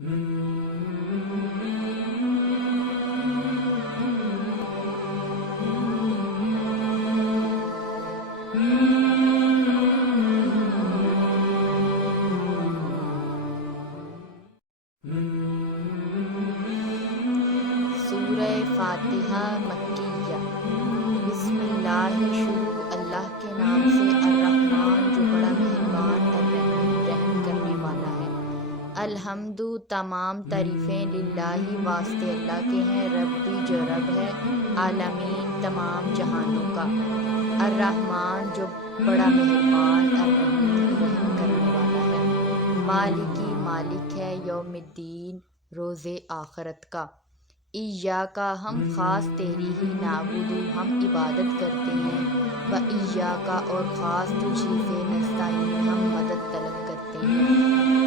سورہ فاتحہ مکیہ۔ بسم اللہ، شروع اللہ کے نام سے الرحمن جو بڑا مہربان الرحیم رحم کرنے والا ہے۔ الحمد تمام تعریفیں للہ واسطے اللہ کے ہیں، ربی جو رب ہے، عالمین تمام جہانوں کا، الرحمن جو بڑا مہربان الرحیم رحم کرنے والا ہے، مالکی مالک ہے، یوم الدین روز آخرت کا، ایاک ہم خاص تیری ہی، نعبد ہم عبادت کرتے ہیں، و ایاک اور خاص تجھی سے، نستعین ہم مدد طلب کرتے ہیں،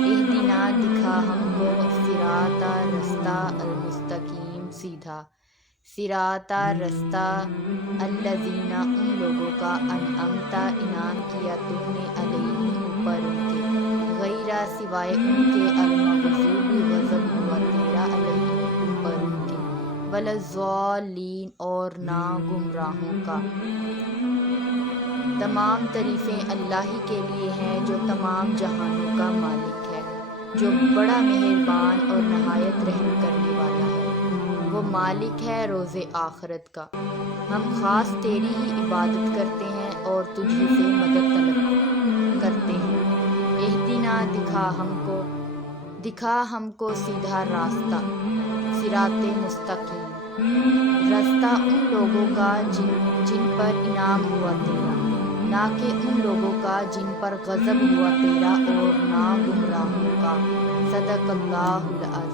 اہدنا دکھا ہم کو، صراط رستہ المستقیم سیدھا، صراط رستہ الذین ان لوگوں کا، انعمت انعام کیا تو نے، علیہم اوپر ان کے، غیر سوائے ان کے، المغضوب غضب ہوا تیرا، علیہم اوپر ان کے، ولاضالین اور نہ گمراہوں کا۔ تمام تعریفیں اللہ ہی کے لیے ہیں جو تمام جہانوں کا مالک ہے، جو بڑا مہربان اور نہایت رحم کرنے والا ہے، وہ مالک ہے روز آخرت کا۔ ہم خاص تیری ہی عبادت کرتے ہیں اور تجھی سے مدد طلب کرتے ہیں، اہدنا دکھا ہم کو سیدھا راستہ، صراط مستقیم، رستہ ان لوگوں کا جن پر انعام ہوا تیرا، نہ کہ ان لوگوں کا جن پر غضب ہوا تیرا، اور نہ گمراہوں کا۔ صدق اللہ العظیم۔